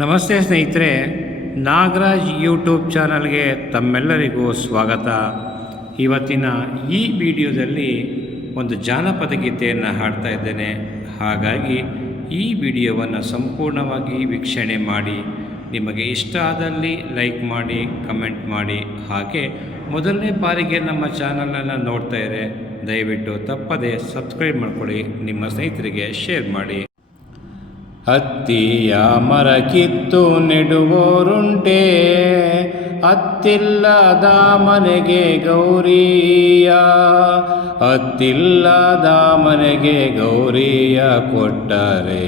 ನಮಸ್ತೆ ಸ್ನೇಹಿತರೆ, ನಾಗರಾಜ್ ಯೂಟ್ಯೂಬ್ ಚಾನಲ್ಗೆ ತಮ್ಮೆಲ್ಲರಿಗೂ ಸ್ವಾಗತ. ಇವತ್ತಿನ ಈ ವಿಡಿಯೋದಲ್ಲಿ ಒಂದು ಜಾನಪದ ಗೀತೆಯನ್ನು ಹಾಡ್ತಾ ಇದ್ದೇನೆ. ಹಾಗಾಗಿ ಈ ವಿಡಿಯೋವನ್ನು ಸಂಪೂರ್ಣವಾಗಿ ವೀಕ್ಷಣೆ ಮಾಡಿ. ನಿಮಗೆ ಇಷ್ಟ ಆದಲ್ಲಿ ಲೈಕ್ ಮಾಡಿ, ಕಮೆಂಟ್ ಮಾಡಿ. ಹಾಗೆ ಮೊದಲನೇ ಬಾರಿಗೆ ನಮ್ಮ ಚಾನಲನ್ನು ನೋಡ್ತಾ ಇದ್ದರೆ ದಯವಿಟ್ಟು ತಪ್ಪದೆ ಸಬ್ಸ್ಕ್ರೈಬ್ ಮಾಡಿಕೊಳ್ಳಿ, ನಿಮ್ಮ ಸ್ನೇಹಿತರಿಗೆ ಶೇರ್ ಮಾಡಿ. ಹತ್ತಿಯ ಮರ ಕಿತ್ತು ನೆಡುವೋರುಂಟೆ, ಹತ್ತಿಲ್ಲದ ಮನೆಗೆ ಗೌರಿಯ, ಹತ್ತಿಲ್ಲದ ಮನೆಗೆ ಗೌರಿಯ ಕೊಟ್ಟರೆ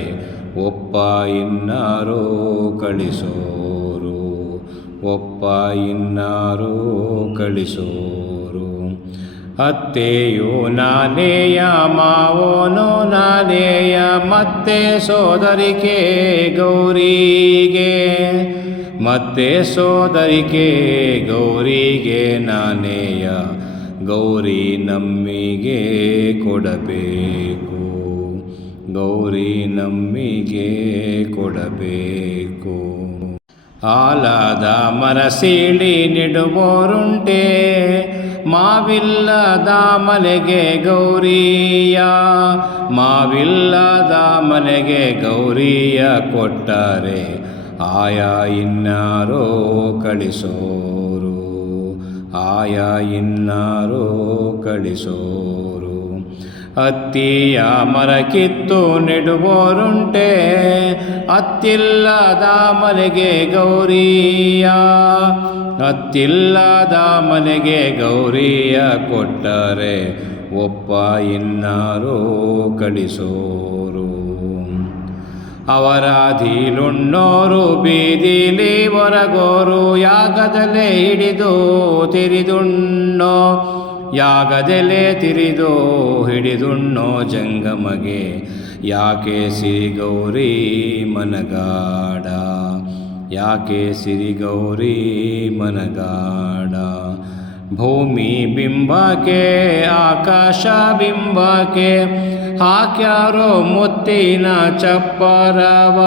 ಒಪ್ಪ ಇನ್ನಾರೋ ಕಳಿಸೋರು, ಒಪ್ಪ ಇನ್ನಾರೋ ಕಳಿಸೋರು. ಅತ್ತೆಯೋ ನಾನೇಯ, ಮಾವೋನೋ ನಾನೇಯ, ಮತ್ತೆ ಸೋದರಿಕೆ ಗೌರಿಗೆ, ಮತ್ತೆ ಸೋದರಿಕೆ ಗೌರಿಗೆ ನಾನೇಯ, ಗೌರಿ ನಮ್ಮಿಗೆ ಕೊಡಬೇಕು, ಗೌರಿ ನಮ್ಮಿಗೆ ಕೊಡಬೇಕು. ಆಲದ ಮರ ಸೀಳಿ ನೆಡುವೋರುಂಟೆ, ಮಾವಿಲ್ಲದ ಮನೆಗೆ ಗೌರಿಯ, ಮಾವಿಲ್ಲದ ಮನೆಗೆ ಗೌರಿಯ ಕೊಟ್ಟರೆ ಆಯಾ ಇನ್ನಾರೋ ಕಳಿಸೋರು, ಆಯಾ ಇನ್ನಾರೋ ಕಳಿಸೋರು. ಹತ್ತಿಯ ಮರ ಕಿತ್ತು ನೆಡುವೋರುಂಟೆ, ಹತ್ತಿಲ್ಲದ ಮನೆಗೆ ಗೌರಿಯ, ಹತ್ತಿಲ್ಲದ ಮನೆಗೆ ಗೌರಿಯ ಕೊಟ್ಟರೆ ಒಪ್ಪ ಇನ್ನಾರೋ ಕಳಿಸೋರು. ಅವರಾದಿಲುಣ್ಣೋರು ಬೀದಿಲಿ ಹೊರಗೋರು, ಯಾಗದಲ್ಲೇ ಹಿಡಿದು ತಿರಿದುಣ್ಣೋ, ಯಾಗದೆಲೆ ತಿರಿದು ಹಿಡಿದುಣ್ಣೋ ಜಂಗಮಗೆ, ಯಾಕೆ ಸಿರಿಗೌರಿ ಮನಗಾಡ, ಯಾಕೆ ಸಿರಿಗೌರಿ ಮನಗಾಡ. ಭೂಮಿ ಬಿಂಬಕ್ಕೆ ಆಕಾಶ ಬಿಂಬಕ್ಕೆ ಹಾಕ್ಯಾರೋ ಮುತ್ತಿನ ಚಪ್ಪರವ,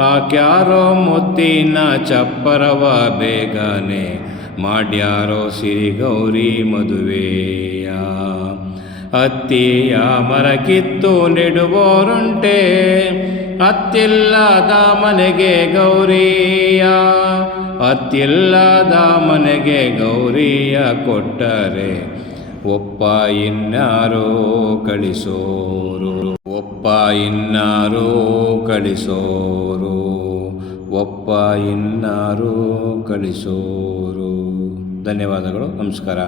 ಹಾಕ್ಯಾರೋ ಮುತ್ತಿನ ಚಪ್ಪರವ, ಬೇಗನೆ ಮಾಡ್ಯಾರೋ ಸಿರಿಗೌರಿ ಮದುವೆಯ. ಹತ್ತಿಯ ಮರ ಕಿತ್ತು ನೆಡುವೋರುಂಟೆ, ಹತ್ತಿಲ್ಲದ ಮನೆಗೆ ಗೌರಿಯ, ಹತ್ತಿಲ್ಲದ ಮನೆಗೆ ಗೌರಿಯ ಕೊಟ್ಟರೆ ಒಪ್ಪ ಇನ್ನಾರೋ ಕಳಿಸೋರು, ಒಪ್ಪ ಇನ್ನಾರೋ ಕಳಿಸೋರು, ಒಪ್ಪ ಇನ್ನಾರೋ ಕಳಿಸೋರು. ಧನ್ಯವಾದಗಳು. ನಮಸ್ಕಾರ.